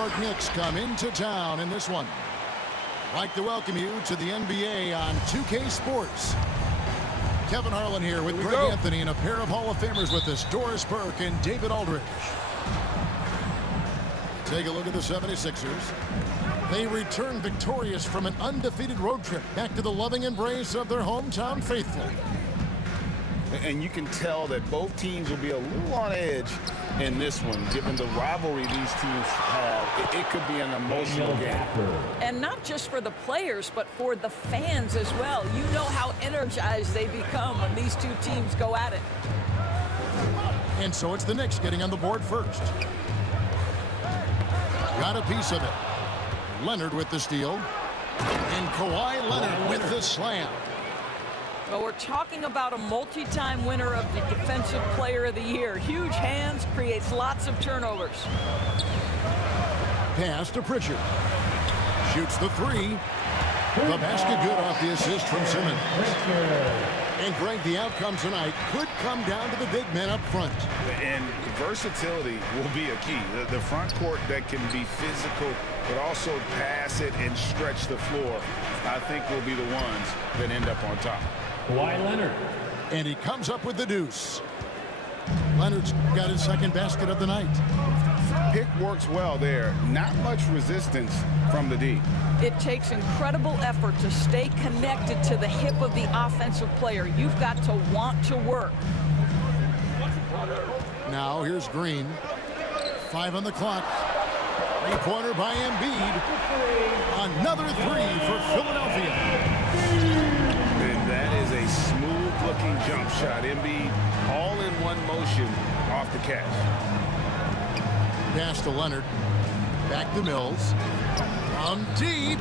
York Knicks come into town in this one. I'd like to welcome you to the NBA on 2K Sports. Kevin Harlan here with Greg Anthony and a pair of Hall of Famers with us, Doris Burke and David Aldridge. Take a look at the 76ers. They return victorious from an undefeated road trip back to the loving embrace of their hometown faithful. And you can tell that both teams will be a little on edge in this one, given the rivalry these teams have. It could be an emotional game. And not just for the players, but for the fans as well. You know how energized they become when these two teams go at it. And so it's the Knicks getting on the board first. Got a piece of it. Leonard with the steal. And Kawhi Leonard with the slam. Well, we're talking about a multi-time winner of the Defensive Player of the Year. Huge hands, creates lots of turnovers. Pass to Pritchard. Shoots the three. The basket good off the assist from Simmons. And Greg, the outcome tonight could come down to the big men up front. And versatility will be a key. The front court that can be physical, but also pass it and stretch the floor, I think will be the ones that end up on top. Kawhi Leonard. And he comes up with the deuce. Leonard's got his second basket of the night. Pick works well there. Not much resistance from the D. It takes incredible effort to stay connected to the hip of the offensive player. You've got to want to work. Now here's Green. 5 on the clock. Three-pointer by Embiid. Another three for Philadelphia. And that is a smooth-looking jump shot. Embiid all in one motion off the catch. Pass to Leonard. Back to Mills. From deep.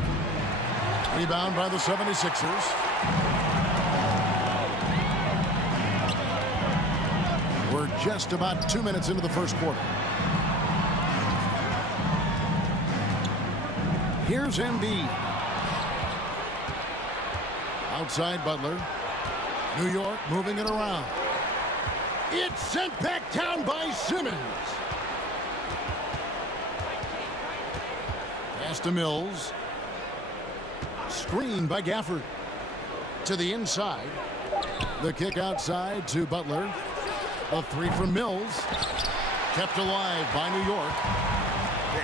Rebound by the 76ers. We're just about 2 minutes into the first quarter. Here's Embiid. Outside Butler. New York moving it around. It's sent back down by Simmons. Pass to Mills. Screen by Gafford. To the inside. The kick outside to Butler. A three from Mills. Kept alive by New York.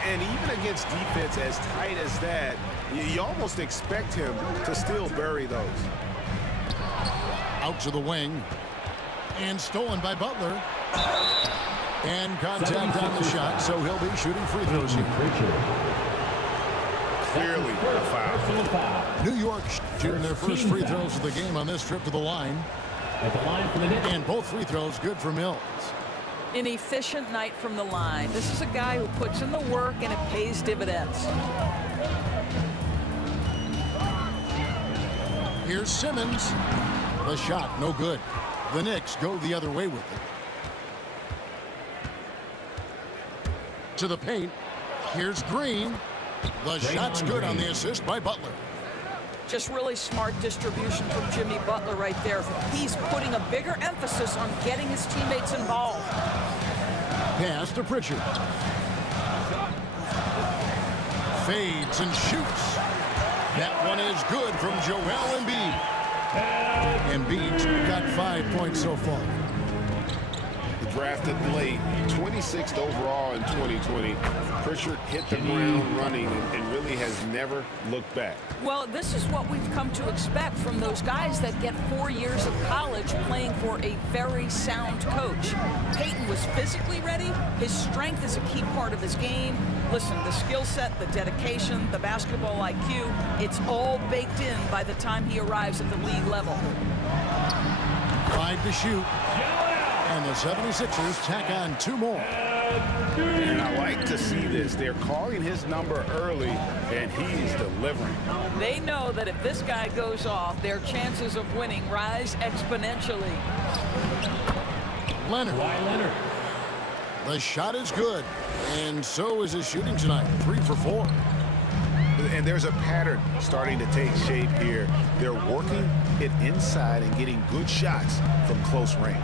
And even against defense as tight as that, you almost expect him to still bury those. Out to the wing. And stolen by Butler. And contact on the shot, so he'll be shooting free throws here. Clearly a foul. New York shooting their first free throws of the game on this trip to the line. At the line for the Knicks. And both free throws good for Mills. An efficient night from the line. This is a guy who puts in the work and it pays dividends. Here's Simmons. The shot, no good. The Knicks go the other way with it. To the paint. Here's Green. The shot's good on the assist by Butler. Just really smart distribution from Jimmy Butler right there. He's putting a bigger emphasis on getting his teammates involved. Pass to Pritchard. Fades and shoots. That one is good from Joel Embiid. Embiid's got 5 points so far. Drafted late, 26th overall in 2020. Pritchard hit the ground running and really has never looked back. Well, this is what we've come to expect from those guys that get 4 years of college playing for a very sound coach. Peyton was physically ready. His strength is a key part of his game. Listen, the skill set, the dedication, the basketball IQ, it's all baked in by the time he arrives at the league level. 5 to shoot. And the 76ers tack on 2 more. And I like to see this. They're calling his number early, and he's delivering. They know that if this guy goes off, their chances of winning rise exponentially. Leonard. Kawhi Leonard. The shot is good. And so is his shooting tonight. 3 for 4. And there's a pattern starting to take shape here. They're working it inside and getting good shots from close range.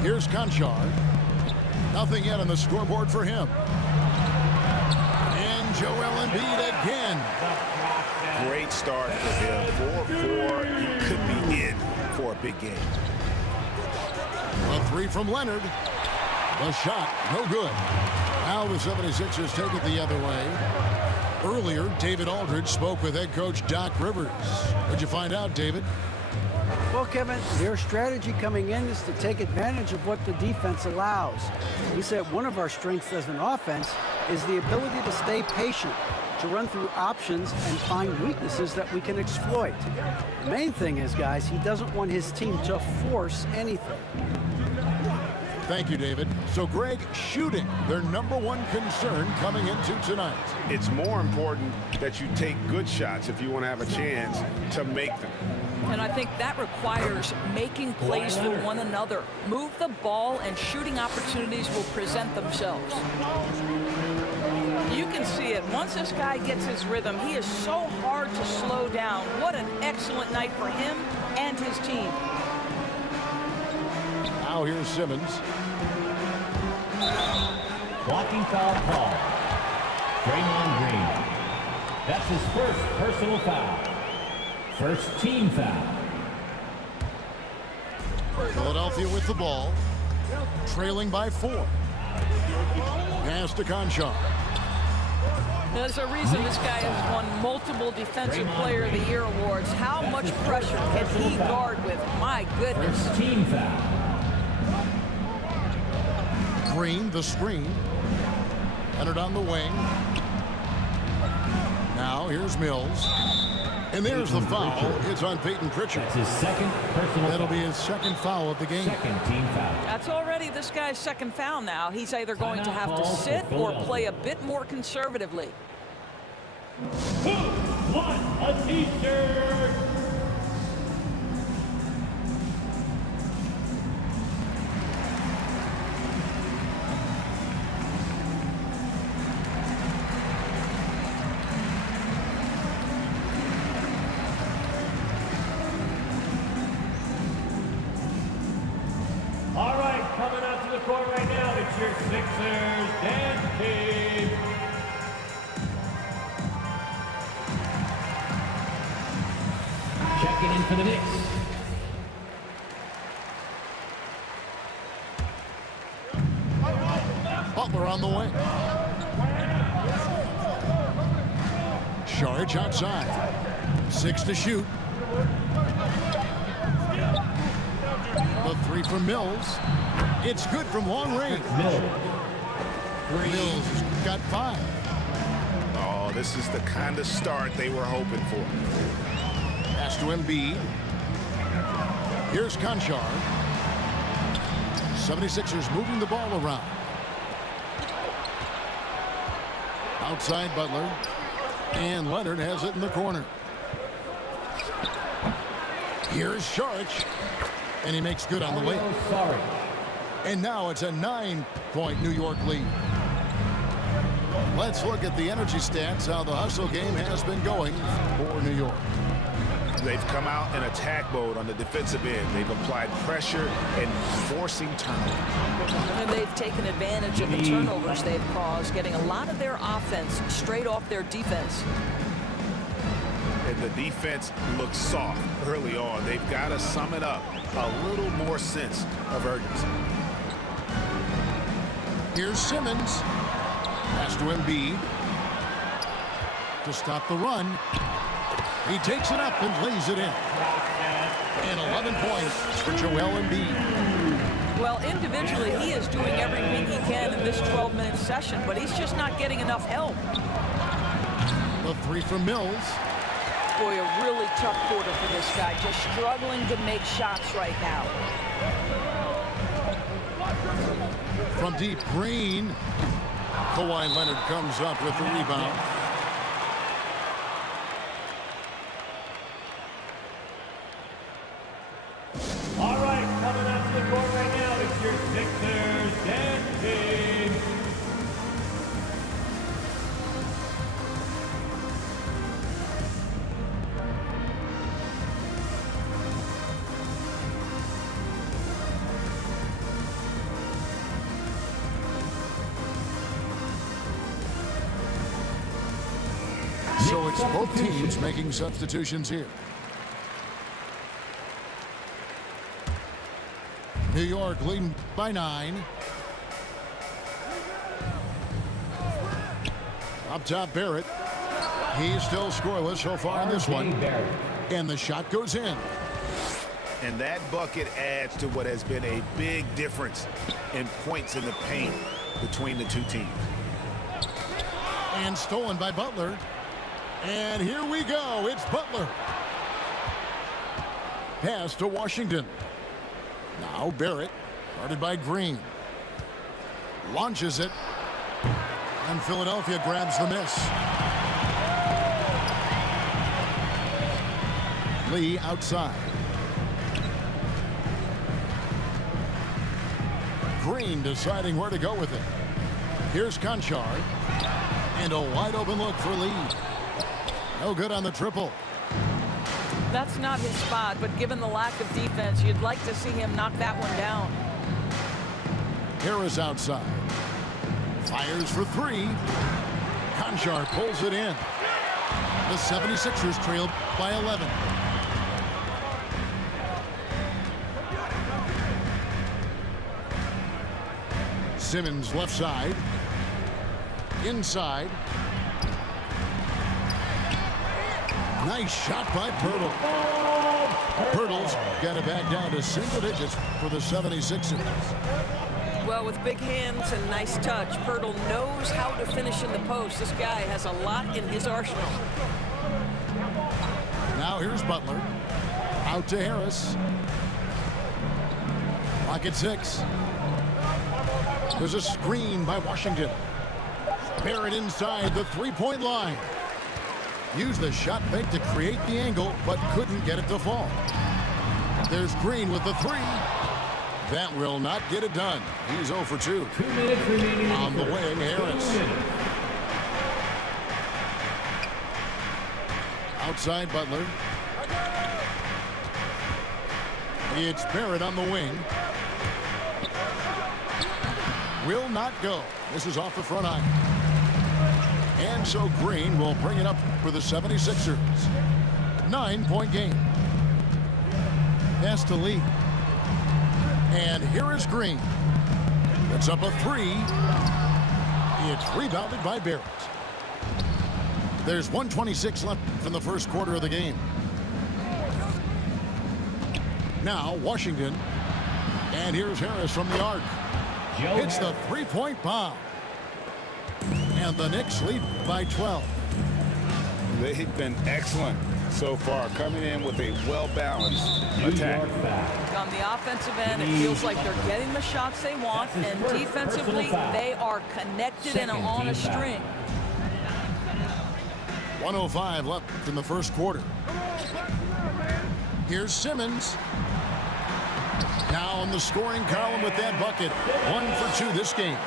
Here's Conchar. Nothing yet on the scoreboard for him. Joel Embiid again. Great start for him. 4-4. He could be in for a big game. A three from Leonard. The shot, no good. Now the 76ers take it the other way. Earlier, David Aldridge spoke with head coach Doc Rivers. What'd you find out, David? Well, Kevin, their strategy coming in is to take advantage of what the defense allows. He said one of our strengths as an offense is the ability to stay patient, to run through options and find weaknesses that we can exploit. The main thing is, guys, he doesn't want his team to force anything. Thank you, David. So, Greg, shooting, their #1 concern coming into tonight. It's more important that you take good shots if you want to have a chance to make them. And I think that requires making plays for one another. Move the ball and shooting opportunities will present themselves. You can see it. Once this guy gets his rhythm, he is so hard to slow down. What an excellent night for him and his team. Now here's Simmons. Blocking foul call. Draymond Green. That's his first personal foul. First team foul. Philadelphia with the ball. Trailing by 4. Pass to Conchar. There's a reason this guy has won multiple Defensive Player of the Year awards. How much pressure can he guard with? My goodness. First team foul. Green, the screen. Entered on the wing. Now here's Mills. And there's the foul. It's on Peyton Pritchard. That's his second personal That'll foul. be his second foul of the game. Second team foul. That's already this guy's second foul now. He's either going to have to sit or play a bit more conservatively. Who won a t-shirt? All right, coming out to the court right now, it's your Sixers dance team. Checking in for the Knicks. Butler on the wing. Saric outside. 6 to shoot. The three from Mills. It's good from long range. Mills has got 5. Oh, this is the kind of start they were hoping for. Pass to Embiid. Here's Conchar. 76ers moving the ball around. Outside Butler. And Leonard has it in the corner. Here's Saric. And he makes good on the lay. Sorry. And now it's a 9-point New York lead. Let's look at the energy stats, how the hustle game has been going for New York. They've come out in attack mode on the defensive end. They've applied pressure and forcing turnovers. And they've taken advantage of the turnovers they've caused, getting a lot of their offense straight off their defense. And the defense looks soft early on. They've got to sum it up. A little more sense of urgency. Here's Simmons. Pass to Embiid. To stop the run. He takes it up and lays it in. And 11 points for Joel Embiid. Well, individually, he is doing everything he can in this 12-minute session, but he's just not getting enough help. The three from Mills. Boy, a really tough quarter for this guy, just struggling to make shots right now. From deep, Green. Kawhi Leonard comes up with the rebound. All right, coming out to the court right now, it's your Sixers dance team. It's both teams making substitutions here. New York leading by 9. Up top, Barrett. He's still scoreless so far in this one. And the shot goes in. And that bucket adds to what has been a big difference in points in the paint between the two teams. And stolen by Butler. And here we go. It's Butler. Pass to Washington. Now Barrett, guarded by Green. Launches it. And Philadelphia grabs the miss. Lee outside. Green deciding where to go with it. Here's Conchar. And a wide open look for Lee. No good on the triple. That's not his spot, but given the lack of defense, you'd like to see him knock that one down. Harris outside. Fires for 3. Conchar pulls it in. The 76ers trailed by 11. Simmons left side. Inside. Nice shot by Pirtle. Pirtle's got it back down to single digits for the 76ers. Well, with big hands and nice touch, Pirtle knows how to finish in the post. This guy has a lot in his arsenal. Now here's Butler. Out to Harris. Clock at 6. There's a screen by Washington. Barrett inside the three-point line. Used the shot fake to create the angle, but couldn't get it to fall. There's Green with the 3. That will not get it done. He's 0 for 2. 2 minutes remaining On the wing, Harris. Outside Butler. It's Barrett on the wing. Will not go. This is off the front iron. And so Green will bring it up for the 76ers. 9-point game. Pass to Lee. And here is Green. It's up a 3. It's rebounded by Barrett. There's 1:26 left from the first quarter of the game. Now Washington. And here's Harris from the arc. It's the three-point bomb. And the Knicks lead by 12. They've been excellent so far, coming in with a well-balanced attack. On the offensive end, it feels like they're getting the shots they want, and defensively, they are connected and on a string. 1:05 left in the first quarter. Here's Simmons. Now in the scoring column with that bucket. 1 for 2 this game.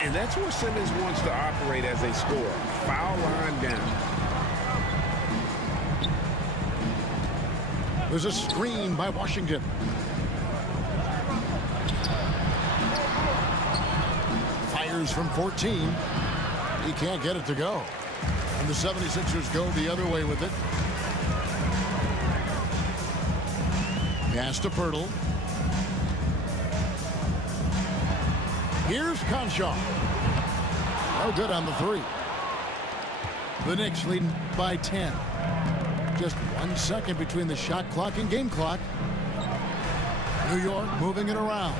And that's where Simmons wants to operate as a scorer. Foul line down. There's a screen by Washington. Fires from 14. He can't get it to go. And the 76ers go the other way with it. Pass to Pirtle. Here's Conchar. No good on the 3. The Knicks leading by 10. Just 1 second between the shot clock and game clock. New York moving it around.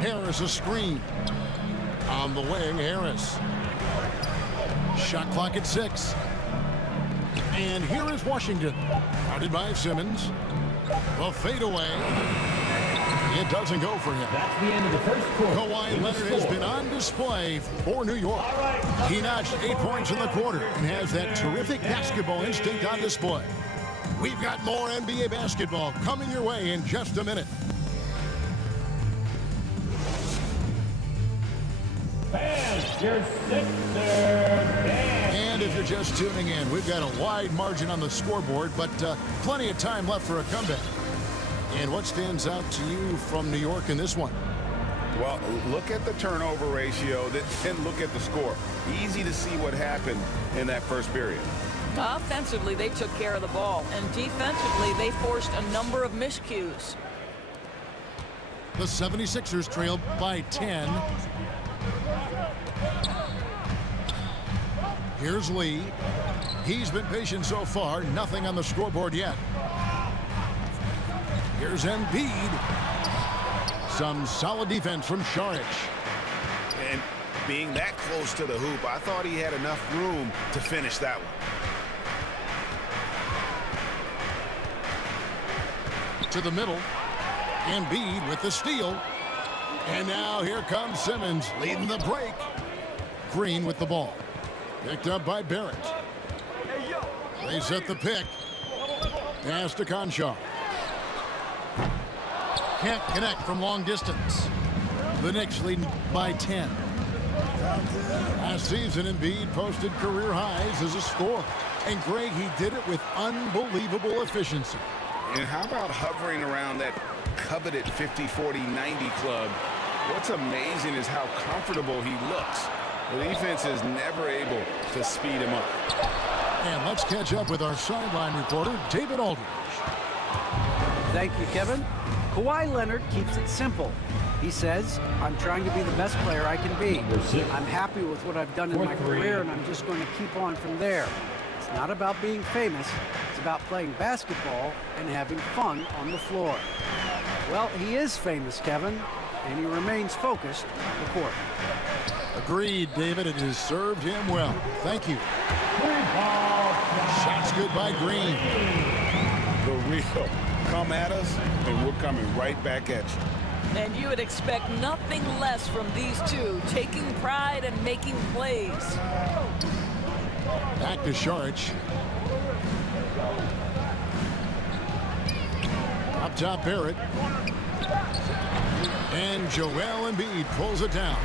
Harris a screen. On the wing, Harris. Shot clock at 6. And here is Washington. Guarded by Simmons. The fadeaway. It doesn't go for him. That's the end of the first quarter. Kawhi Leonard has been on display for New York. He notched 8 points in the quarter and has that terrific basketball instinct on display. We've got more NBA basketball coming your way in just a minute. Fans, your Sixers. And if you're just tuning in, we've got a wide margin on the scoreboard, but plenty of time left for a comeback. And what stands out to you from New York in this one? Well, look at the turnover ratio, then look at the score. Easy to see what happened in that first period. Offensively, they took care of the ball, and defensively, they forced a number of miscues. The 76ers trail by 10. Here's Lee. He's been patient so far. Nothing on the scoreboard yet. Here's Embiid. Some solid defense from Saric. And being that close to the hoop, I thought he had enough room to finish that one. To the middle. Embiid with the steal. And now here comes Simmons leading the break. Green with the ball. Picked up by Barrett. They set the pick. Pass to Conchar. Can't connect from long distance. The Knicks leading by 10. Last season, Embiid posted career highs as a scorer. And Greg, he did it with unbelievable efficiency. And how about hovering around that coveted 50-40-90 club? What's amazing is how comfortable he looks. The defense is never able to speed him up. And let's catch up with our sideline reporter, David Aldridge. Thank you, Kevin. Kawhi Leonard keeps it simple. He says, I'm trying to be the best player I can be. I'm happy with what I've done in my career, and I'm just going to keep on from there. It's not about being famous. It's about playing basketball and having fun on the floor. Well, he is famous, Kevin, and he remains focused on the court. Agreed, David. It has served him well. Thank you. Shots good by Green. The real. Come at us, and we're coming right back at you. And you would expect nothing less from these two, taking pride and making plays. Back to Saric. Up top, Barrett. And Joel Embiid pulls it down.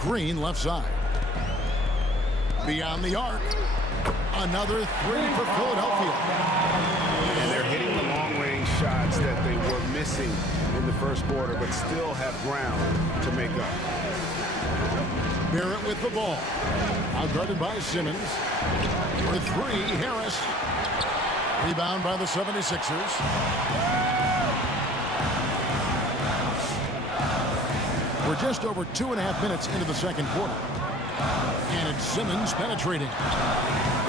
Green left side. Beyond the arc. Another three for Philadelphia. And they're hitting the long-range shots that they were missing in the first quarter, but still have ground to make up. Barrett with the ball. Outguarded by Simmons. For three, Harris. Rebound by the 76ers. We're just over 2.5 minutes into the second quarter. And it's Simmons penetrating.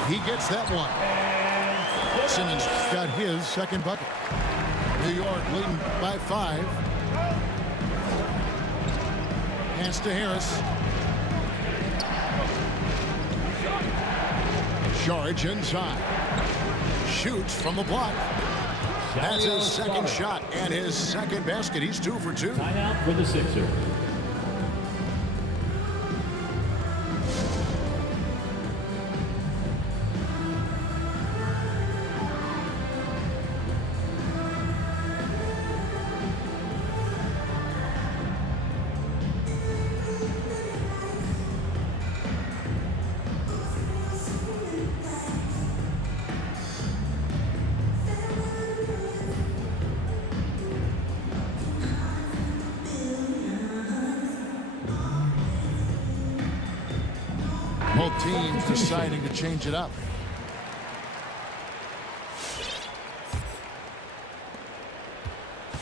He gets that one. Simmons got his second bucket. New York leading by 5. Pass to Harris. Saric inside. Shoots from the block. That's his second shot and his second basket. He's 2 for 2. Timeout for the Sixers. Both teams deciding to change it up.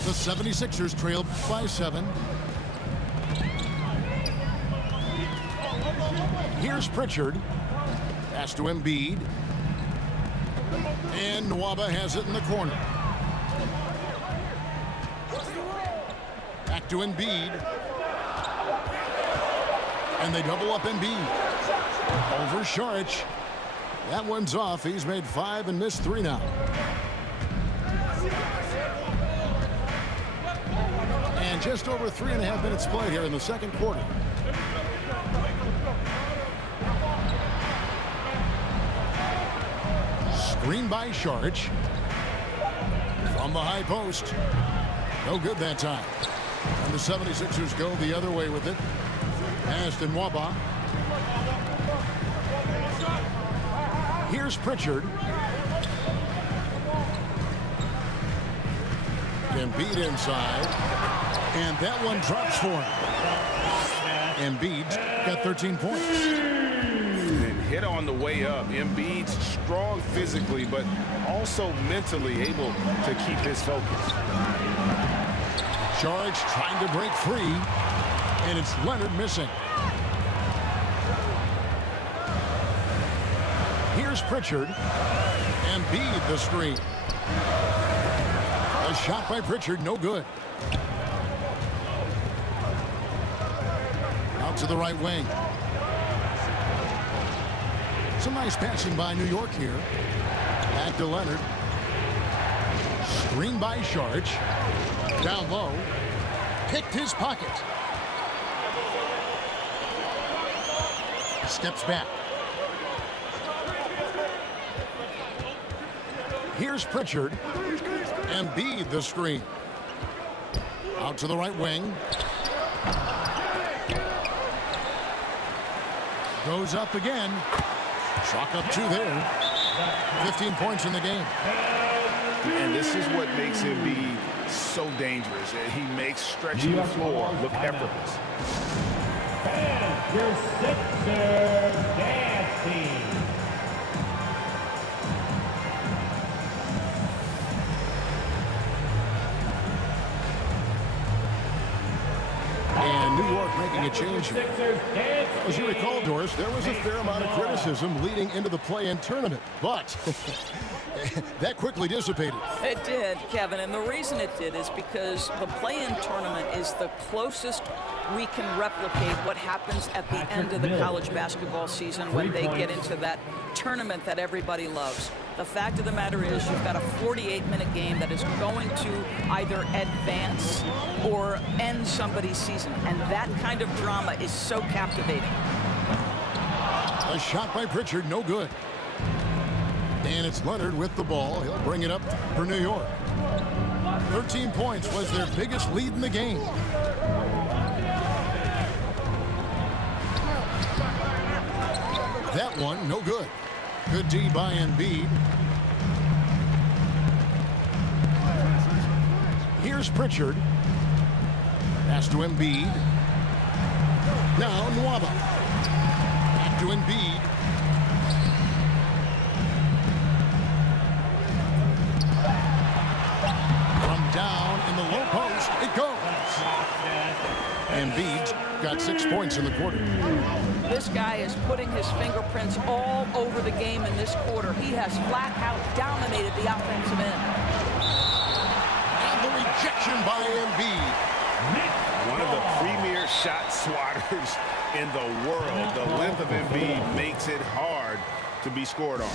The 76ers trail by 7. Here's Pritchard. Pass to Embiid. And Nwaba has it in the corner. Back to Embiid. And they double up Embiid. Over Saric. That one's off. He's made 5 and missed 3 now. And just over 3.5 minutes played here in the second quarter. Screen by Saric. From the high post. No good that time. And the 76ers go the other way with it. Pass to Nwaba. Here's Pritchard. Embiid inside. And that one drops for him. Embiid's got 13 points. And hit on the way up. Embiid's strong physically, but also mentally able to keep his focus. Charge trying to break free. And it's Leonard missing. Here's Pritchard. Embiid the screen. A shot by Pritchard, no good. Out to the right wing. Some nice passing by New York here. Back to Leonard. Screen by Sharch. Down low. Picked his pocket. Steps back. Here's Pritchard. Embiid the screen. Out to the right wing. Goes up again. Chalk up 2 there. 15 points in the game. And this is what makes Embiid so dangerous. He makes stretching the floor look effortless. And your Sixers dancing. And New York making a change here. As you recall, Doris, there was a fair amount of criticism leading into the play-in tournament, but that quickly dissipated. It did, Kevin, and the reason it did is because the play-in tournament is the closest we can replicate what happens at the end of the college basketball season when they get into that tournament that everybody loves. The fact of the matter is you've got a 48-minute game that is going to either advance or end somebody's season, and that kind of drama is so captivating. A shot by Pritchard, no good. And it's Leonard with the ball. He'll bring it up for New York. 13 points was their biggest lead in the game. That one, no good. Good D by Embiid. Here's Pritchard. Pass to Embiid. Now Nwaba. Back to Embiid. From down in the low post, it goes. Embiid's got 6 points in the quarter. This guy is putting his fingerprints all over the game in this quarter. He has flat out dominated the offensive end. And the rejection by Embiid. One of the premier shot swatters in the world. The length of Embiid makes it hard to be scored on.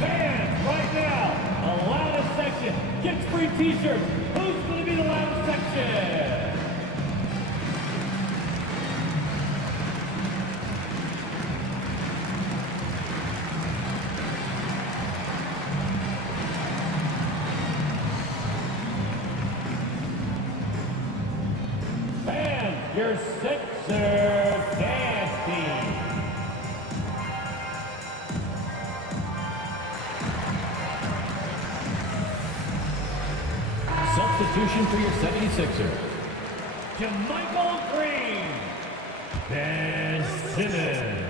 Fans, right now, the loudest section gets free t-shirts. Who's going to be the loudest section? Your Sixers dancing. Substitution for your 76er. JaMychal Green. Ben Simmons.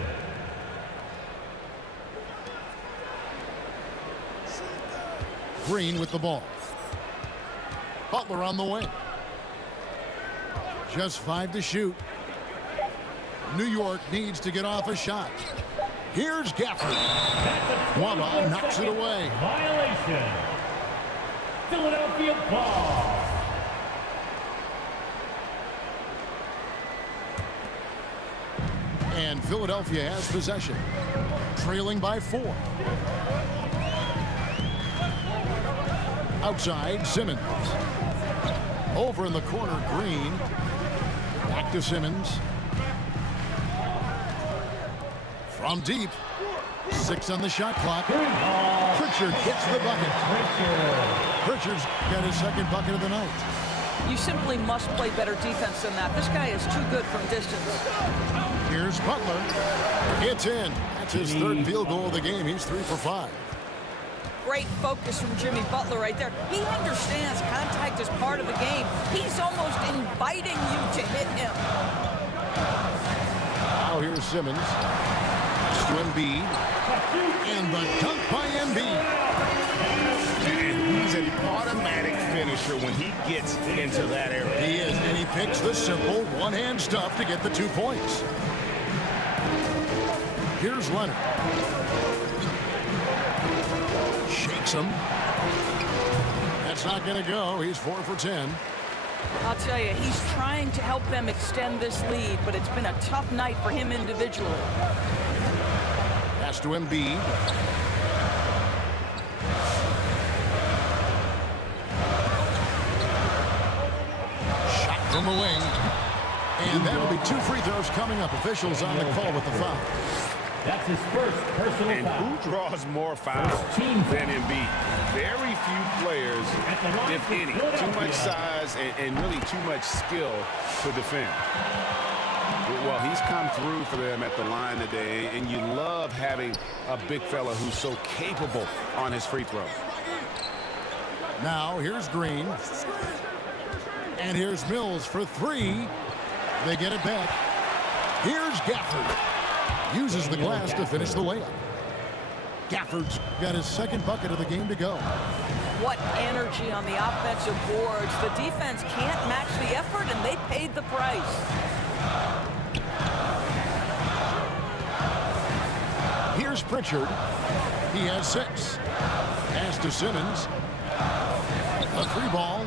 Green with the ball. Butler on the wing. Just 5 to shoot. New York needs to get off a shot. Here's Gafford. Nwaba knocks it away. Violation. Philadelphia ball. And Philadelphia has possession. Trailing by 4. Outside, Simmons. Over in the corner, Green. Back to Simmons. From deep. 6 on the shot clock. Pritchard gets the bucket. Pritchard's got his second bucket of the night. You simply must play better defense than that. This guy is too good from distance. Here's Butler. It's in. That's his third field goal of the game. He's 3 for 5. great focus from Jimmy Butler right there. He understands contact is part of the game. He's almost inviting you to hit him. Now here's Simmons. To Embiid. And the dunk by Embiid. And he's an automatic finisher when he gets into that area. He is, and he picks the simple one-hand stuff to get the 2 points. Here's Leonard. Shakes him. That's not going to go. He's 4 for 10. I'll tell you, he's trying to help them extend this lead, but it's been a tough night for him individually. Pass to Embiid. Shot from the wing. And that'll be 2 free throws coming up. Officials on the call with the foul. That's his first personal And foul. who draws more fouls than Embiid? Very few players, if any. Too much size and really too much skill to defend. Well, he's come through for them at the line today, and you love having a big fella who's so capable on his free throws. Now here's Green. And here's Mills for 3. They get it back. Here's Gafford. Uses the glass to finish the layup. Gafford's got his second bucket of the game to go. What energy on the offensive boards. The defense can't match the effort, and they paid the price. Here's Pritchard. He has 6. Pass to Simmons. A 3 ball.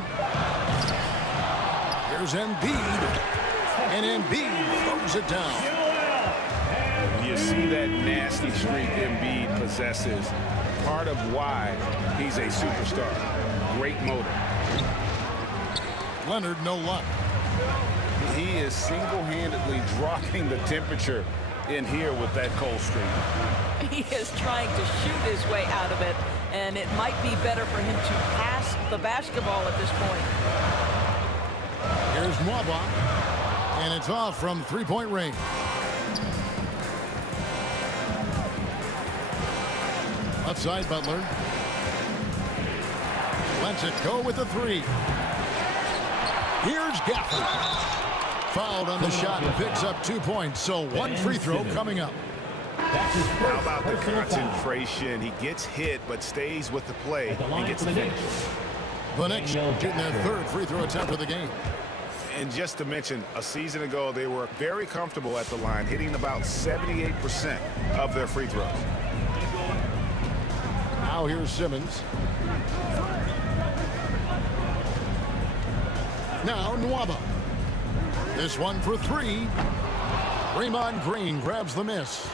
Here's Embiid. And Embiid throws it down. You see that nasty streak Embiid possesses. Part of why he's a superstar. Great motor. Leonard, no luck. He is single-handedly dropping the temperature in here with that cold streak. He is trying to shoot his way out of it, and it might be better for him to pass the basketball at this point. Here's Mwaba. And it's off from 3-point range. Outside Butler. Lets it go with the 3. Here's Gafford. Fouled on the shot and picks up 2 points. So 1 free throw coming up. How about the concentration? He gets hit but stays with the play and gets the finish. The Knicks shooting their 3rd free throw attempt of the game. And just to mention, a season ago, they were very comfortable at the line, hitting about 78% of their free throws. Now here's Simmons. Now Nwaba. This one for 3. Draymond Green grabs the miss.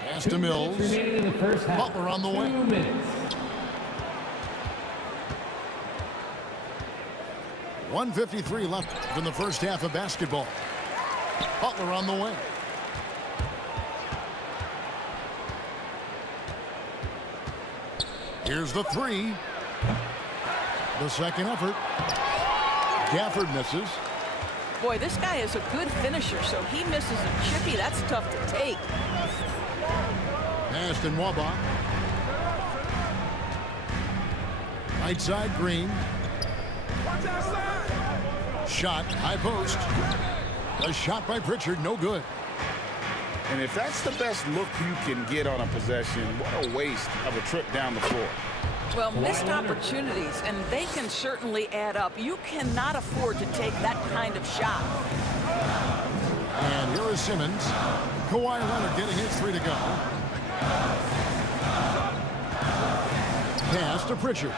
Pass to Mills. Butler on the way. 1:53 left in the first half of basketball. Butler on the way. Here's the 3. The second effort. Gafford misses. Boy, this guy is a good finisher, so he misses a chippy. That's tough to take. Pass to Nwaba. Right side, Green. Shot, high post. A shot by Pritchard, no good. And if that's the best look you can get on a possession, what a waste of a trip down the floor. Well, missed opportunities, and they can certainly add up. You cannot afford to take that kind of shot. And here is Simmons. Kawhi Leonard getting his 3 to go. Pass to Pritchard.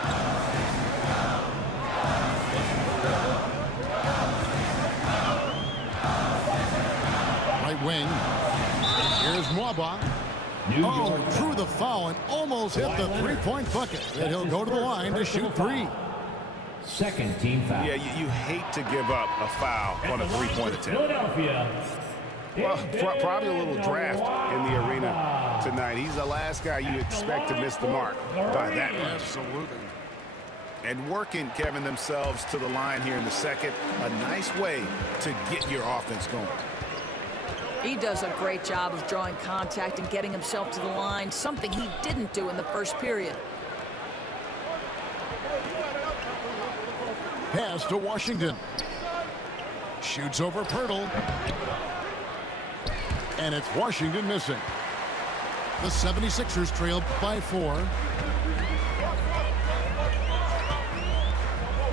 Right wing. Here's Mwaba. Oh, threw the foul and almost hit the 3-point bucket. And he'll go to the line to shoot 3. Second team foul. Yeah, you hate to give up a foul on a 3-point attempt. Philadelphia. Well, probably a little draft in the arena tonight. He's the last guy you expect to miss the mark by that much. Absolutely. And working, Kevin, themselves to the line here in the second. A nice way to get your offense going. He does a great job of drawing contact and getting himself to the line, something he didn't do in the first period. Pass to Washington. Shoots over Pirtle. And it's Washington missing. The 76ers trail by 4.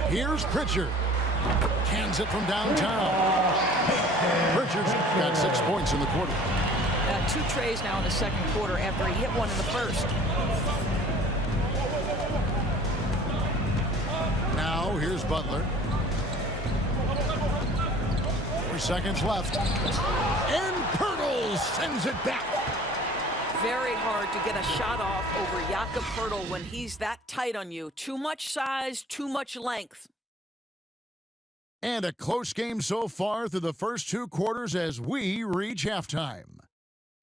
Here's Pritchard. Cans it from downtown. Pritchard's got 6 points in the quarter. 2 trays now in the second quarter after he hit one in the first. Now here's Butler. 4 seconds left. And Pirtle sends it back. Very hard to get a shot off over Jakob Pirtle when he's that tight on you. Too much size, too much length. And a close game so far through the first 2 quarters as we reach halftime.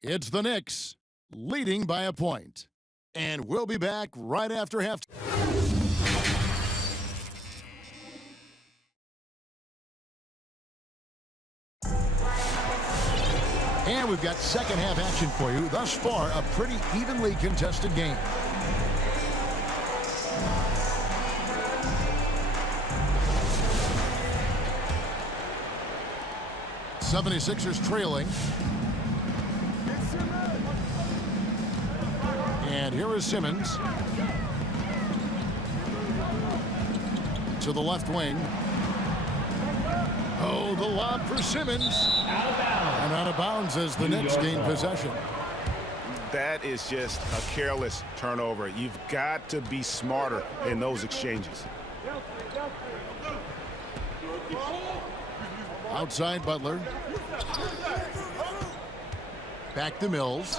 It's the Knicks leading by a point. And we'll be back right after halftime. And we've got second half action for you. Thus far, a pretty evenly contested game. '76ers trailing. And here is Simmons. To the left wing. Oh, the lob for Simmons. And out of bounds as the Knicks gain possession. That is just a careless turnover. You've got to be smarter in those exchanges. Outside Butler. Back to Mills.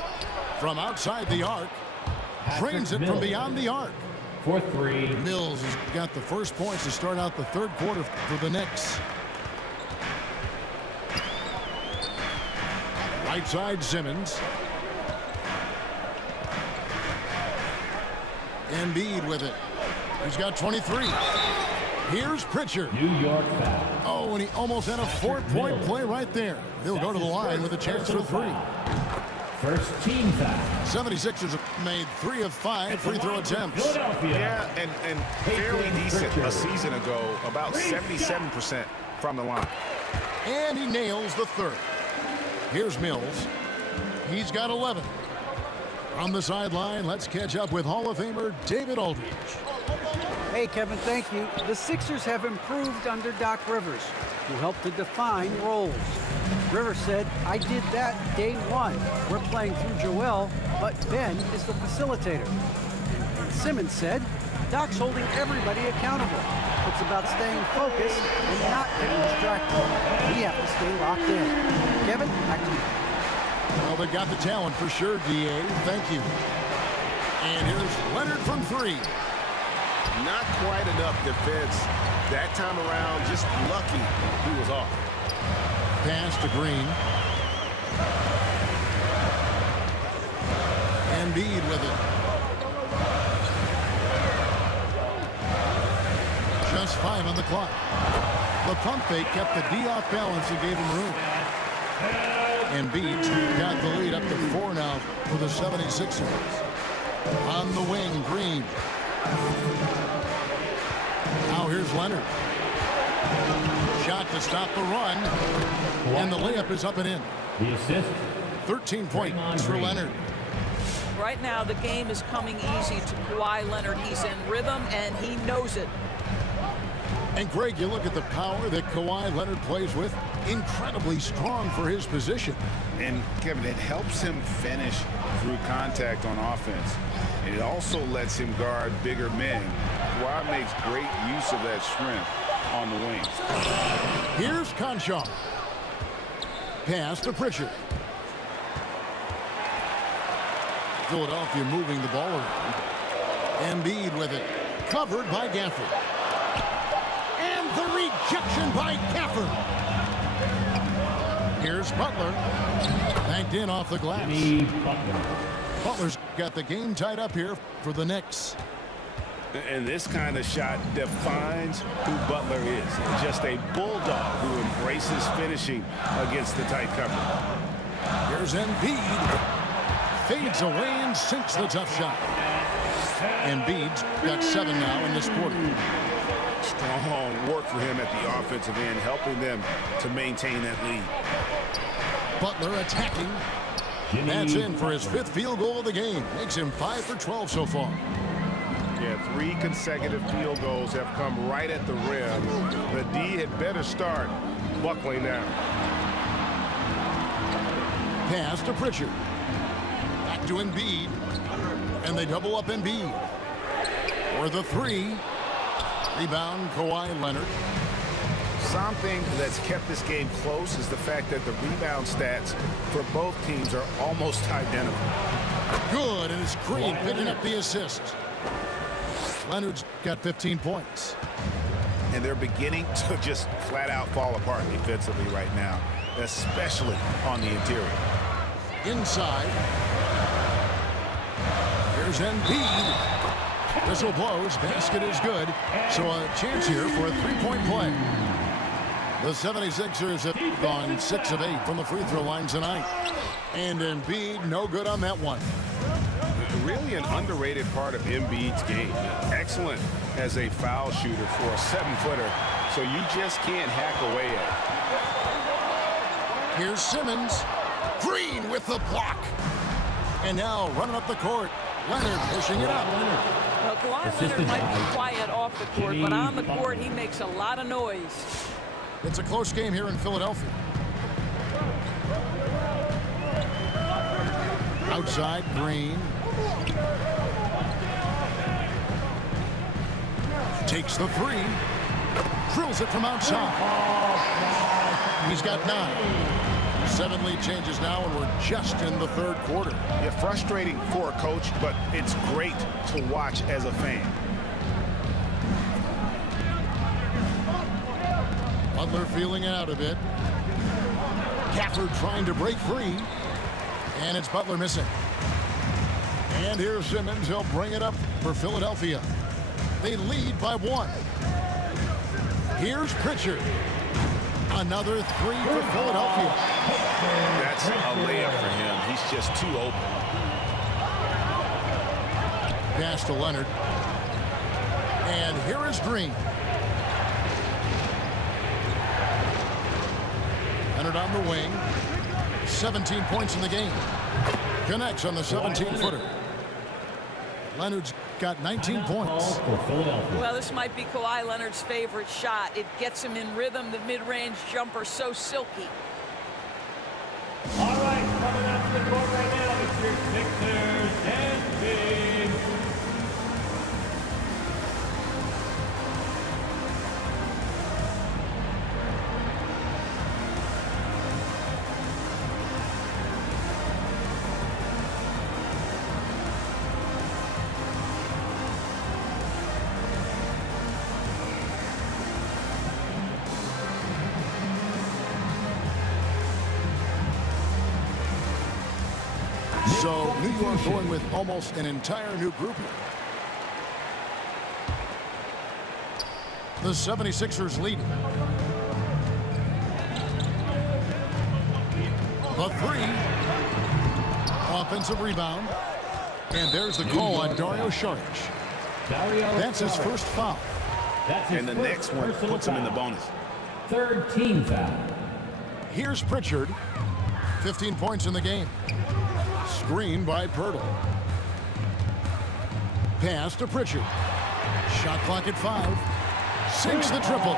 From outside the arc. Drains it from beyond the arc. For 3. Mills has got the first points to start out the third quarter for the Knicks. Right side Simmons. Embiid with it. He's got 23. Here's Pritchard. New York foul. Oh, and he almost had a 4-point play right there. He'll go to the line with a chance for 3. First team foul. 76ers have made 3 of 5 free throw attempts. Yeah, and fairly decent a season ago, about 77% from the line. And he nails the third. Here's Mills. He's got 11. From the sideline, let's catch up with Hall of Famer David Aldridge. Hey, Kevin, thank you. The Sixers have improved under Doc Rivers, who helped to define roles. Rivers said, I did that day 1. We're playing through Joel, but Ben is the facilitator. And Simmons said, Doc's holding everybody accountable. It's about staying focused and not getting distracted. We have to stay locked in. Kevin, back to you. Well, they got the talent for sure, D.A. Thank you. And here's Leonard from 3. Not quite enough defense that time around. Just lucky he was off. Pass to Green. Embiid with it. Just 5 on the clock. The pump fake kept the D off balance and gave him room. Embiid's got the lead up to 4 now for the 76ers. On the wing, Green. Now here's Leonard. Shot to stop the run. And the layup is up and in. The assist. 13 points for Leonard. Right now, the game is coming easy to Kawhi Leonard. He's in rhythm, and he knows it. And, Greg, you look at the power that Kawhi Leonard plays with. Incredibly strong for his position. And, Kevin, it helps him finish through contact on offense. And it also lets him guard bigger men. Kawhi makes great use of that strength on the wing. Here's Conchar. Pass to Pritchard. Philadelphia moving the ball around. Embiid with it. Covered by Gafford. And the rejection by Gafford. Here's Butler. Banked in off the glass. Butler's got the game tied up here for the Knicks. And this kind of shot defines who Butler is. Just a bulldog who embraces finishing against the tight cover. Here's Embiid. Fades away and sinks the tough shot. Embiid's got 7 now in this quarter. Strong work for him at the offensive end, helping them to maintain that lead. Butler attacking. That's in for his 5th field goal of the game. Makes him 5 for 12 so far. Yeah, 3 consecutive field goals have come right at the rim. The D had better start buckling down. Pass to Pritchard. Back to Embiid. And they double up Embiid. For the 3. Rebound, Kawhi Leonard. Something that's kept this game close is the fact that the rebound stats for both teams are almost identical. Good, and it's Green picking up the assist. Leonard's got 15 points. And they're beginning to just flat out fall apart defensively right now, especially on the interior. Inside. Here's Embiid. Whistle blows. Basket is good. So a chance here for a 3-point play. The 76ers have gone 6 of 8 from the free throw line tonight. And Embiid no good on that one. Really an underrated part of Embiid's game. Excellent as a foul shooter for a 7-footer. So you just can't hack away at it. Here's Simmons. Green with the block. And now running up the court. Leonard pushing it up. Well, Kawhi Leonard might be quiet off the court, but on the court he makes a lot of noise. It's a close game here in Philadelphia. Outside, Green. Takes the 3. Drills it from outside. He's got 9. 7 lead changes now, and we're just in the 3rd quarter. Yeah, frustrating for a coach, but it's great to watch as a fan. Butler feeling out a bit. Gafford trying to break free. And it's Butler missing. And here's Simmons. He'll bring it up for Philadelphia. They lead by 1. Here's Pritchard. Another 3 for Philadelphia. That's a layup for him. He's just too open. Pass to Leonard. And here is Green. Leonard on the wing. 17 points in the game. Connects on the 17-footer. Leonard's got 19 points. Well, this might be Kawhi Leonard's favorite shot. It gets him in rhythm. The mid-range jumper so silky. All right, coming out to the court right now, it's your Sixers and Big. So New York going with almost an entire new group here. The 76ers leading. The 3. Offensive rebound. And there's the call on Dario Saric. That's his first foul. And the next one puts him in the bonus. 3rd team foul. Here's Pritchard. 15 points in the game. Screen by Pirtle. Pass to Pritchard. Shot clock at 5. Sinks the triple.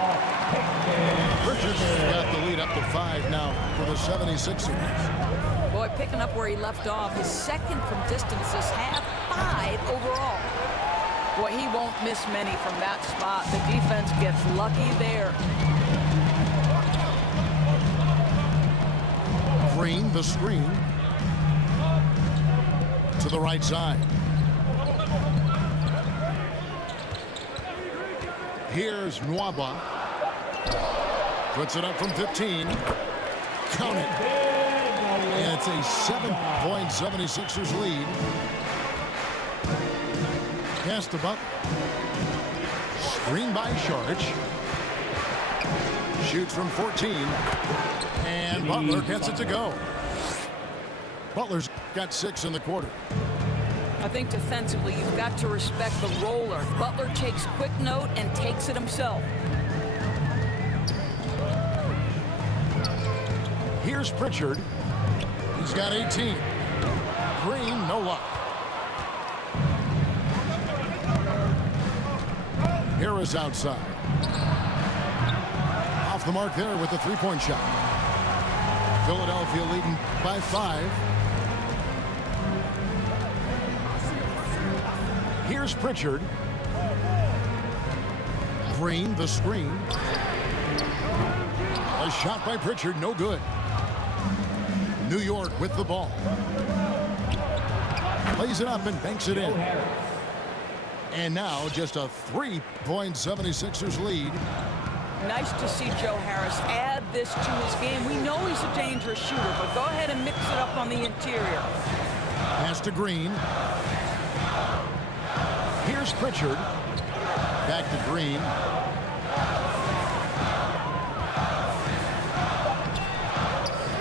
Pritchard's got the lead up to 5 now for the 76ers. Boy, picking up where he left off. His second from distance this half, 5 overall. Boy, he won't miss many from that spot. The defense gets lucky there. Green, the screen. To the right side. Here's Nwaba. Puts it up from 15. Count it. And it's a 7-point 76ers lead. Pass to Butler. Screen by Saric. Shoots from 14. And Butler gets it to go. Butler's got 6 in the quarter. I think defensively, you've got to respect the roller. Butler takes quick note and takes it himself. Here's Pritchard. He's got 18. Green, no luck. Harris outside. Off the mark there with the three-point shot. Philadelphia leading by 5. Here's Pritchard. Green, the screen. A shot by Pritchard, no good. New York with the ball. Plays it up and banks it in. And now just a 3-point 76ers lead. Nice to see Joe Harris add this to his game. We know he's a dangerous shooter, but go ahead and mix it up on the interior. Pass to Green. Here's Pritchard. Back to Green.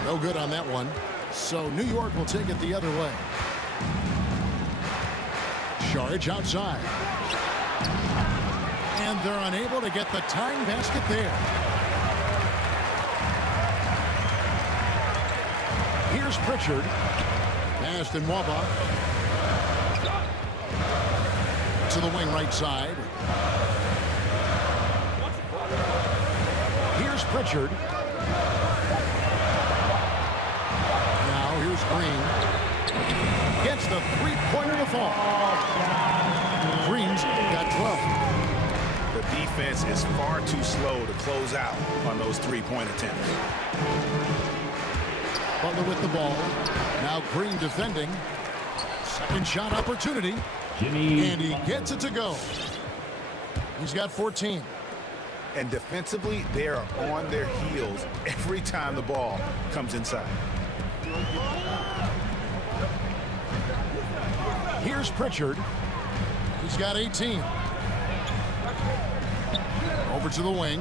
No good on that one. So New York will take it the other way. Saric outside. And they're unable to get the tying basket there. Here's Pritchard. Passed and Waba. To the wing right side. Here's Pritchard. Now here's Green. Gets the three-pointer to fall. Green's got 12. The defense is far too slow to close out on those three-point attempts. Butler with the ball. Now Green defending. Second shot opportunity. Jimmy. And he gets it to go. He's got 14. And defensively, they are on their heels every time the ball comes inside. Here's Pritchard. He's got 18. Over to the wing.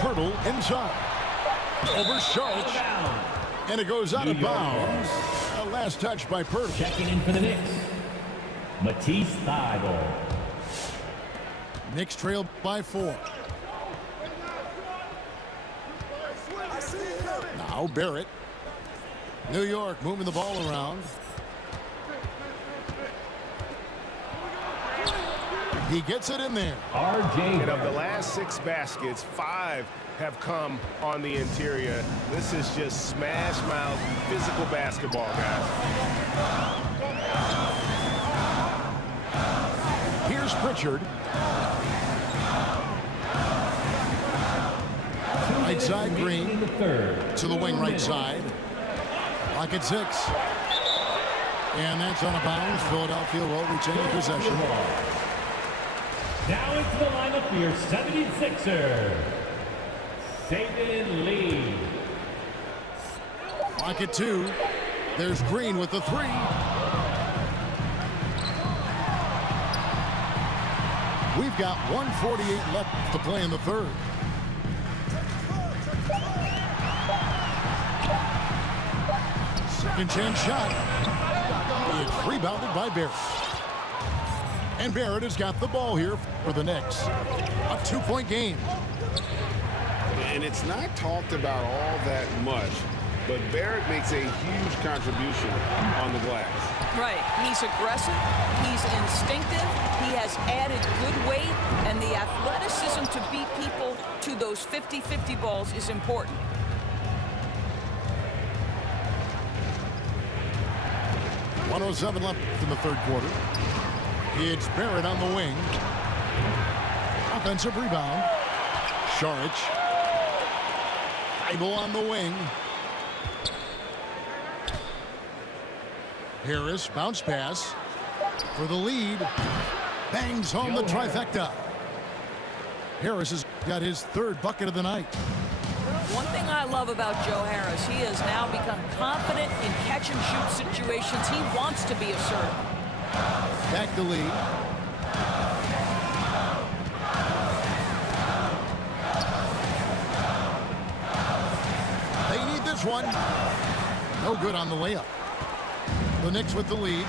Pirtle inside. Over Saric. And it goes out of bounds. A last touch by Pirtle. Checking in for the Knicks, Matisse Thybulle. Knicks trail by 4. Now Barrett. New York moving the ball around. He gets it in there. And R.J. of the last 6 baskets, 5 have come on the interior. This is just smash mouth physical basketball, guys. Here's Pritchard. Right side Green. To the wing right side. Lock at 6. And that's on a bounce. Philadelphia will retain possession. Now into the lineup for your 76er, David Lee. Lock at 2. There's Green with the 3. We've got 1:48 left to play in the third. Second chance shot. It's rebounded by Barrett. And Barrett has got the ball here for the Knicks. A 2-point game. And it's not talked about all that much, but Barrett makes a huge contribution on the glass. Right. He's aggressive. He's instinctive. He has added good weight. And the athleticism to beat people to those 50-50 balls is important. .107 left in the third quarter. It's Barrett on the wing. Offensive rebound. Saric. Thybulle on the wing. Harris, bounce pass for the lead. Bangs home the trifecta. Harris has got his 3rd bucket of the night. One thing I love about Joe Harris, he has now become confident in catch-and-shoot situations. He wants to be assertive. Back to Lee. one. No good on the layup. The Knicks with the lead.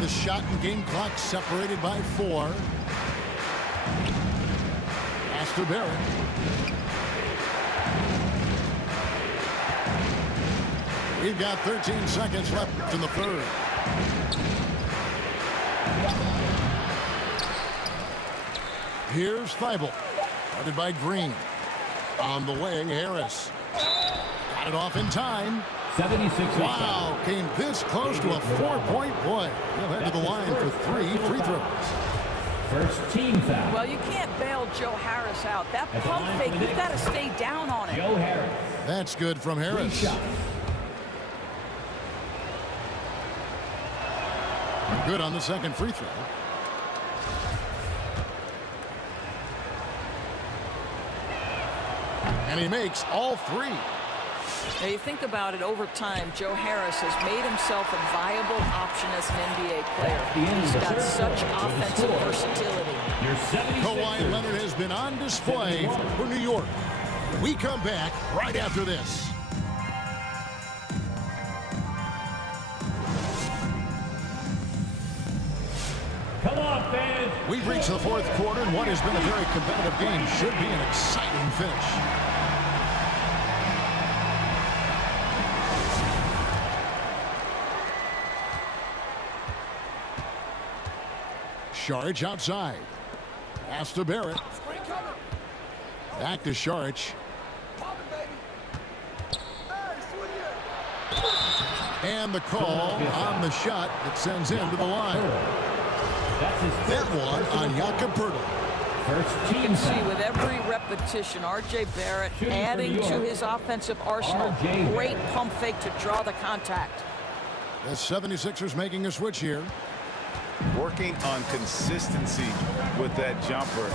The shot and game clock separated by 4. Pass to Barrett. We've got 13 seconds left in the third. Here's Thibault. Guarded by Green. On the wing, Harris. Got it off in time. 76. Wow, came this close to a 4-point play. He'll head to the line for 3 free throws. First team foul. Well, you can't bail Joe Harris out. That pump fake, you've got to stay down on it. Joe Harris. That's good from Harris. Good on the second free throw. And he makes all 3. Now you think about it, over time, Joe Harris has made himself a viable option as an NBA player. He's got such offensive versatility. Kawhi Leonard has been on display for New York. We come back right after this. Come on, fans. We've reached the fourth quarter, and what has been a very competitive game should be an exciting finish. Saric outside. Pass to Barrett. Back to Saric. And the call on the shot that sends him to the line. That one on Jakob Poeltl. You can see with every repetition, R.J. Barrett adding to his offensive arsenal. Great pump fake to draw the contact. The 76ers making a switch here. Working on consistency with that jumper.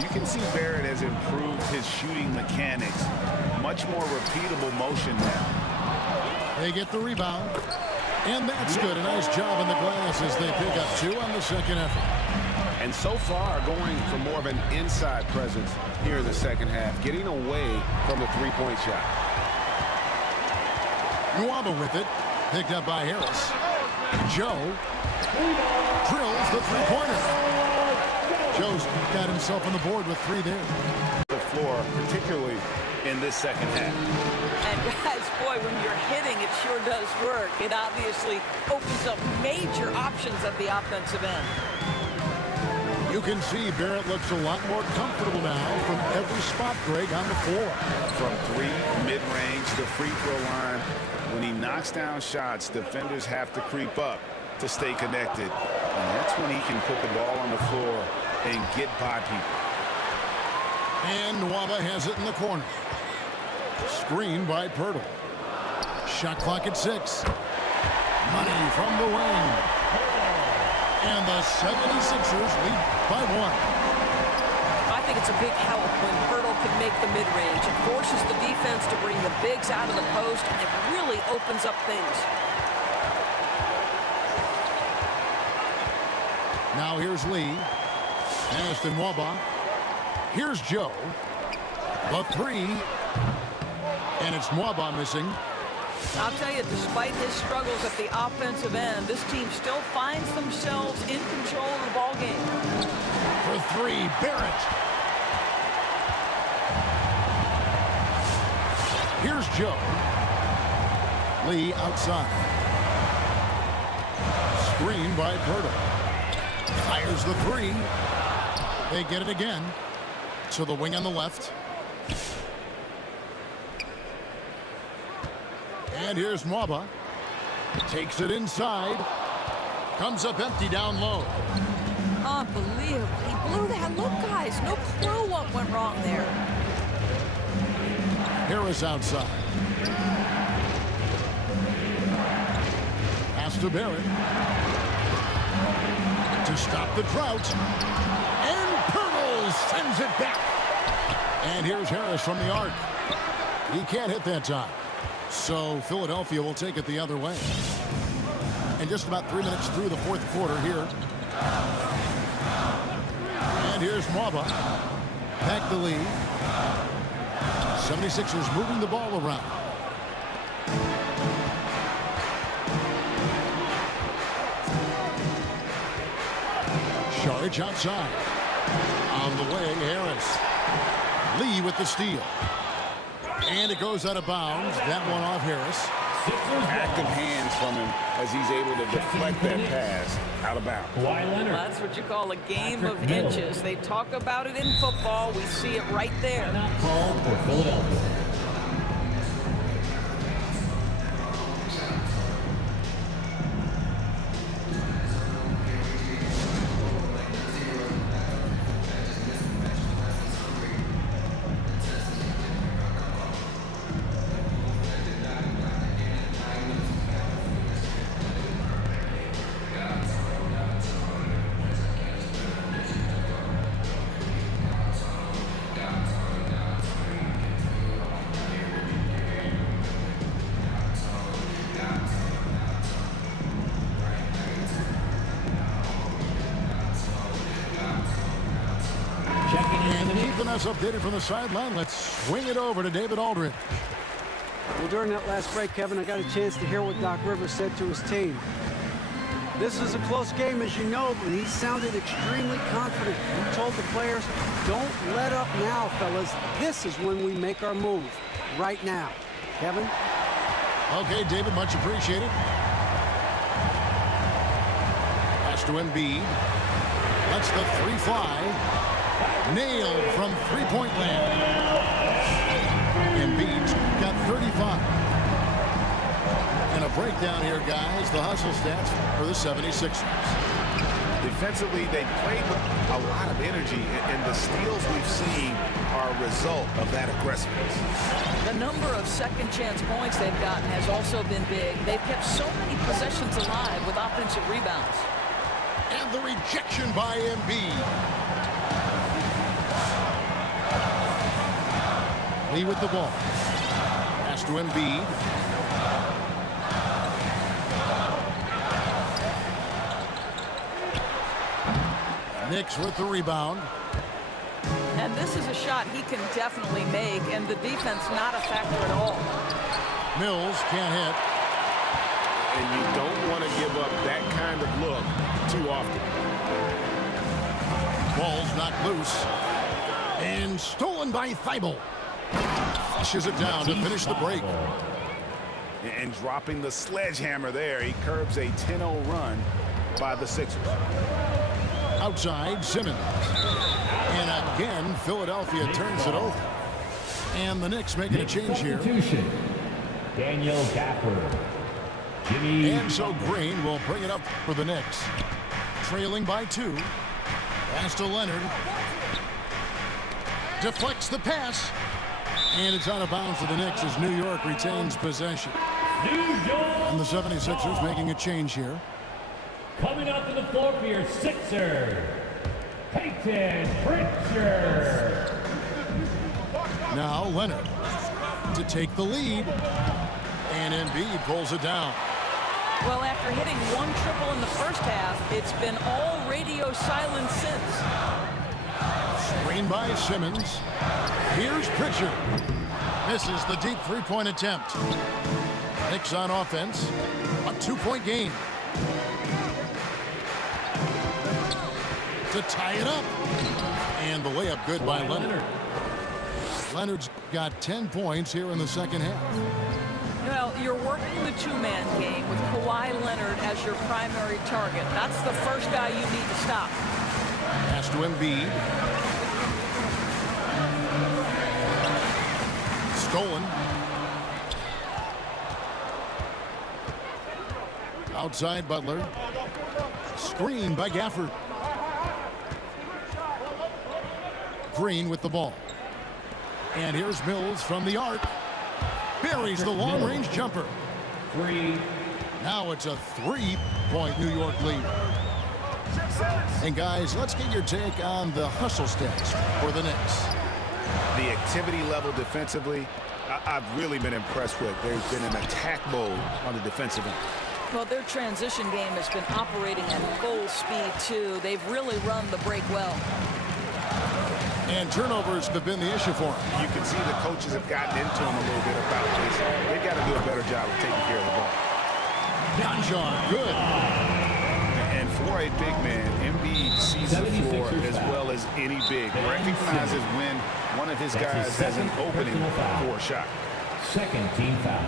You can see Barrett has improved his shooting mechanics. Much more repeatable motion now. They get the rebound. And that's good. A nice job on the glass as they pick up 2 on the second effort. And so far, going for more of an inside presence here in the second half, getting away from the three-point shot. Nwaba with it. Picked up by Harris. Joe drills the three-pointer. Joe's got himself on the board with 3 there. The floor, particularly in this second half. And guys, boy, when you're hitting, it sure does work. It obviously opens up major options at the offensive end. You can see Barrett looks a lot more comfortable now from every spot, Greg, on the floor. From 3, mid-range, the free throw line. When he knocks down shots, defenders have to creep up to stay connected. And that's when he can put the ball on the floor and get by people. And Nwaba has it in the corner. Screen by Poeltl. Shot clock at 6. Money from the wing. And the 76ers lead by 1. I think it's a big help when Poeltl can make the mid-range. It forces the defense to bring the bigs out of the post, and it really opens up things. Now here's Lee. Pass to Nwaba. Here's Joe. The 3. And it's Nwaba missing. I'll tell you, despite his struggles at the offensive end, this team still finds themselves in control of the ball game. For 3, Barrett. Here's Joe. Lee outside. Screen by Poeltl. Fires the 3. They get it again. To the wing on the left. And here's Nwaba. Takes it inside. Comes up empty down low. Unbelievable. He blew that. Look, guys, no clue what went wrong there. Harris outside. Pass to Barrett. To stop the drought. And Poeltl sends it back. And here's Harris from the arc. He can't hit that time. So Philadelphia will take it the other way. And just about 3 minutes through the fourth quarter here. And here's Nwaba. Back the lead. 76ers moving the ball around. Charge outside. On the way, Harris. Lee with the steal. And it goes out of bounds. That one off Harris. Active hands from him as he's able to deflect that pass out of bounds. Well, that's what you call a game of inches. They talk about it in football. We see it right there. Call for Philadelphia. Keeping us updated from the sideline, let's swing it over to David Aldridge. Well, during that last break, Kevin, I got a chance to hear what Doc Rivers said to his team. This is a close game, as you know, but he sounded extremely confident. He told the players, don't let up now, fellas. This is when we make our move, right now. Kevin? Okay, David, much appreciated. Pass to Embiid. Lets the three fly. Nailed from three-point land. Embiid's got 35. And a breakdown here, guys. The hustle stats for the 76ers. Defensively, they played with a lot of energy, and the steals we've seen are a result of that aggressiveness. The number of second chance points they've gotten has also been big. They've kept so many possessions alive with offensive rebounds. And the rejection by Embiid. Lee with the ball. Pass to Embiid. Knicks with the rebound. And this is a shot he can definitely make, and the defense not a factor at all. Mills can't hit. And you don't want to give up that kind of look too often. Ball's knocked loose. And stolen by Thibault. Flushes it down to finish the break. And dropping the sledgehammer there, he curbs a 10-0 run by the Sixers. Outside, Simmons. And again, Philadelphia turns it over. And the Knicks making a change here. Daniel Gafford. And so Green will bring it up for the Knicks. Trailing by 2. Pass to Leonard. Deflects the pass. And it's out of bounds to the Knicks as New York retains possession. And the 76ers making a change here. Coming out to the floor for your Sixers, Peyton Pritchard. Now Leonard to take the lead. And Embiid pulls it down. Well, after hitting one triple in the first half, it's been all radio silence since. Screen by Simmons. Here's Pritchard. Misses the deep three-point attempt. Knicks on offense. A 2-point game. To tie it up. And the layup good by Leonard. Leonard's got 10 points here in the second half. Well, you're working the two-man game with Kawhi Leonard as your primary target. That's the first guy you need to stop. Pass to Embiid. Stolen. Outside Butler. Screen by Gafford. Green with the ball. And here's Mills from the arc. Buries the long-range jumper. 3. Now it's a 3-point New York lead. And guys, let's get your take on the hustle stats for the Knicks. The activity level defensively, I've really been impressed with. There's been an attack mode on the defensive end. Well, their transition game has been operating at full speed, too. They've really run the break well. And turnovers have been the issue for him. You can see the coaches have gotten into him a little bit about this. They've got to do a better job of taking care of the ball. Conchar, good. And for a big man, Embiid sees the floor as well as any big. Recognizes when one of his guys has an opening for a shot. Second team foul.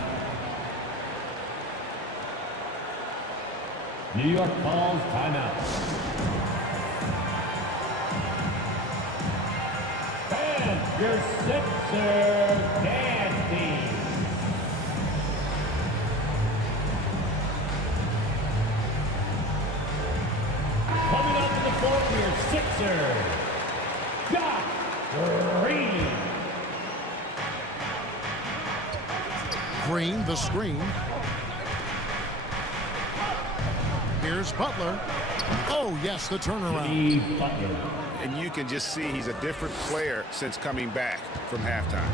New York calls timeout. And your Sixers Dandy. Coming up to the floor for your Sixers, Green. Green, the screen. Here's Butler. Oh, yes, the turnaround. Butler. And you can just see he's a different player since coming back from halftime.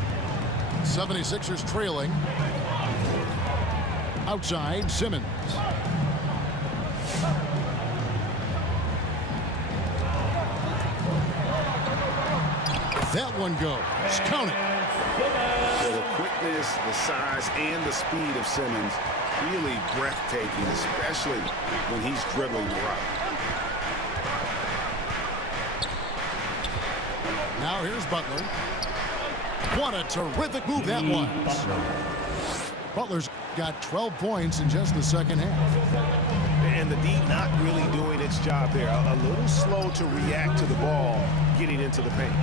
76ers trailing. Outside, Simmons. That one goes. Count it. So the quickness, the size, and the speed of Simmons really breathtaking, especially when he's dribbling the rock. Now here's Butler. What a terrific move that was. Butler's got 12 points in just the second half. And the D not really doing its job there. A little slow to react to the ball getting into the paint.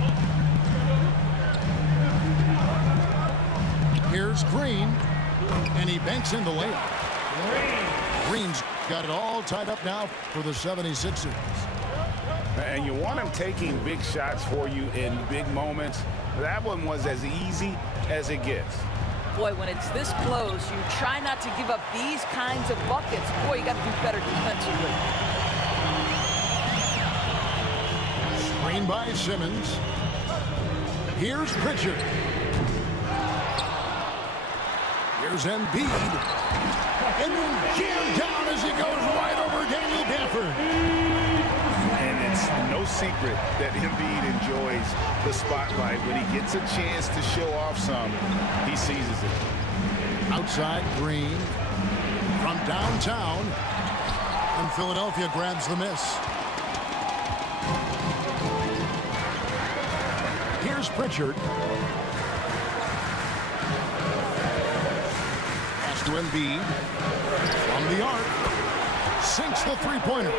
Here's Green, and he banks in the layup. Green's got it all tied up now for the 76ers. And you want him taking big shots for you in big moments. That one was as easy as it gets. Boy, when it's this close, you try not to give up these kinds of buckets. Boy, you got to do better defensively. Screen by Simmons. Here's Pritchard. Here's Embiid. And then jammed down as he goes right over Daniel Gafford. And it's no secret that Embiid enjoys the spotlight. When he gets a chance to show off some, he seizes it. Outside, Green. From downtown. And Philadelphia grabs the miss. Here's Pritchard. Pass to Embiid. From the arc. Sinks the three-pointer.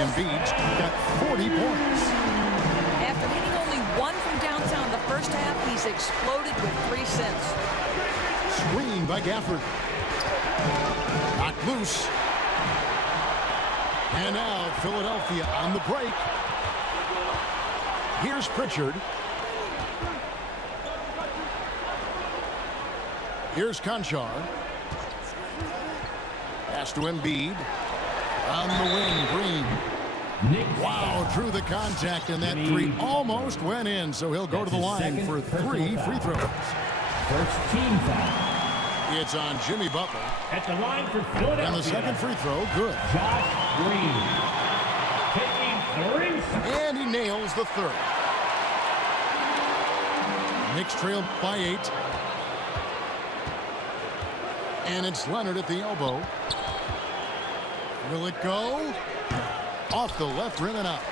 Embiid's got 40 points. After hitting only one from downtown the first half, he's exploded with 3 since. Screen by Gafford. Knocked loose. And now Philadelphia on the break. Here's Pritchard. Here's Conchar. Pass to Embiid. On the wing, Green. Wow, drew the contact, and that three almost went in, so he'll go to the line for 3 free throws. First team foul. It's on Jimmy Butler. At the line for Philadelphia. And the second free throw, good. Josh Green. Taking 3. And he nails the third. Knicks trail by 8. And it's Leonard at the elbow. Will it go? Off the left rim and out.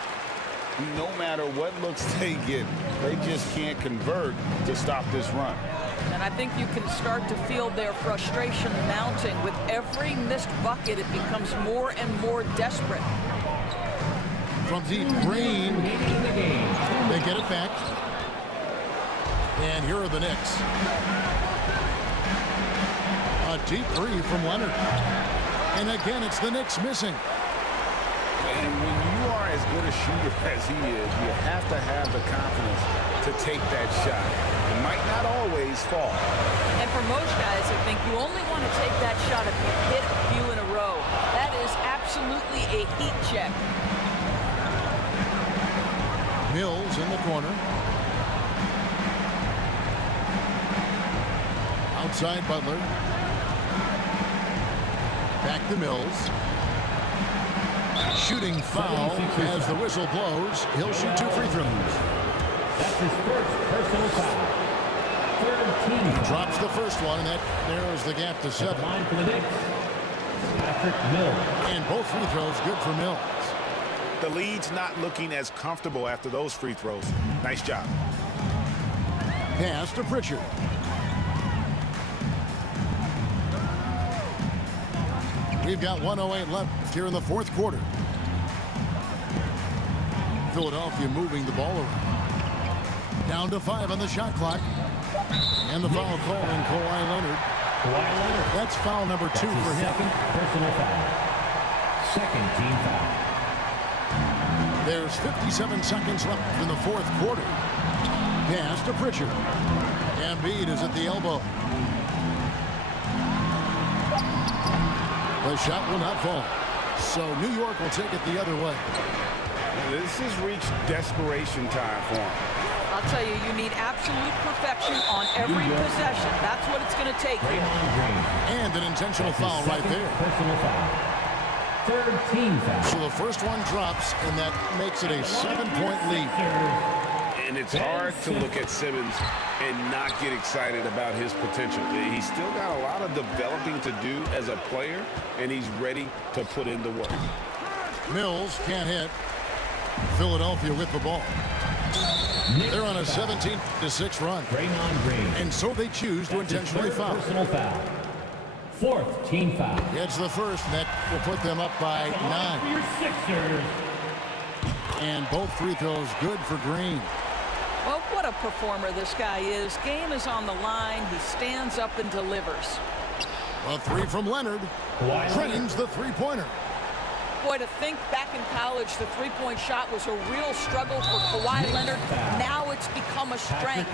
No matter what looks they get, they just can't convert to stop this run. And I think you can start to feel their frustration mounting. With every missed bucket, it becomes more and more desperate. From deep, Green. They get it back. And here are the Knicks. A deep three from Leonard. And again, it's the Knicks missing. And when you are as good a shooter as he is, you have to have the confidence to take that shot. It might not always fall. And for most guys, I think you only want to take that shot if you hit a few in a row. That is absolutely a heat check. Mills in the corner. Outside Butler. Back to Mills. Shooting foul as the whistle blows. He'll shoot 2 free throws. That's his first personal foul. Third team foul. Drops the first one, and that narrows the gap to 7. Line for the Knicks. Patrick Mills. And both free throws good for Mills. The lead's not looking as comfortable after those free throws. Nice job. Pass to Pritchard. We've got 1:08 left here in the fourth quarter. Philadelphia moving the ball around. Down to 5 on the shot clock. And the foul call on Kawhi Leonard. Kawhi Leonard. That's foul number 2 for him. Second personal foul. Second team foul. There's 57 seconds left in the fourth quarter. Pass to Pritchard. Embiid is at the elbow. The shot will not fall. So New York will take it the other way. This has reached desperation time for him. I'll tell you, you need absolute perfection on every possession. That's what it's going to take here. And an intentional foul right there. Personal foul. Third team foul. So the first one drops, and that makes it a 7-point lead. And it's hard to look at Simmons and not get excited about his potential. He's still got a lot of developing to do as a player, and he's ready to put in the work. Mills can't hit. Philadelphia with the ball. They're on a 17-6 run. Draymond Green. And so they choose to intentionally foul. Personal foul. Fourth team foul. It's the first, and that will put them up by 9. Your Sixers. And both free throws good for Green. Well, what a performer this guy is. Game is on the line. He stands up and delivers. A 3 from Leonard. Drains the three-pointer. Boy, to think back in college, the three-point shot was a real struggle for Kawhi Leonard. Now it's become a strength.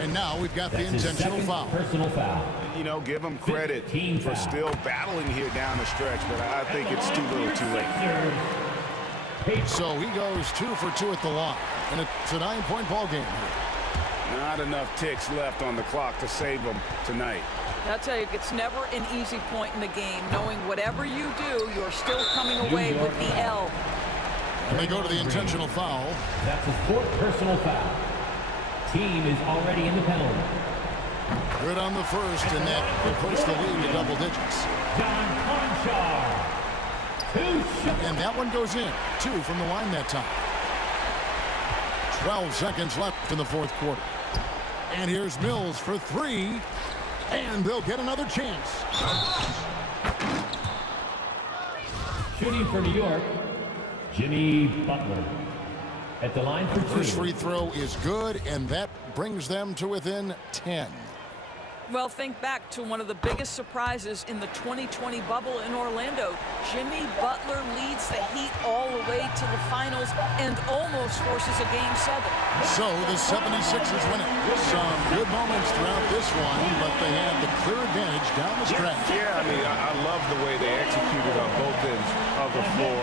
And now we've got the intentional foul. Personal foul. You know, give him credit for still battling here down the stretch, but I think it's too little too late. So he goes 2 for 2 at the line. And it's a 9-point ball game. Not enough ticks left on the clock to save them tonight. I'll tell you, it's never an easy point in the game, knowing whatever you do, you're still coming away with the L. And they go to the intentional foul. That's a fourth personal foul. Team is already in the penalty. Good on the first, and that will push the lead to double digits. John Conchar. And that one goes in. 2 from the line that time. 12 seconds left in the fourth quarter. And here's Mills for 3. And they'll get another chance. Shooting for New York, Jimmy Butler. At the line for 2. First free throw is good, and that brings them to within 10. Well, think back to one of the biggest surprises in the 2020 bubble in Orlando. Jimmy Butler leads the Heat all the way to the finals and almost forces a Game 7. So the 76ers win it. Some good moments throughout this one, but they had the clear advantage down the stretch. Yeah, I mean, I love the way they executed on both ends of the floor.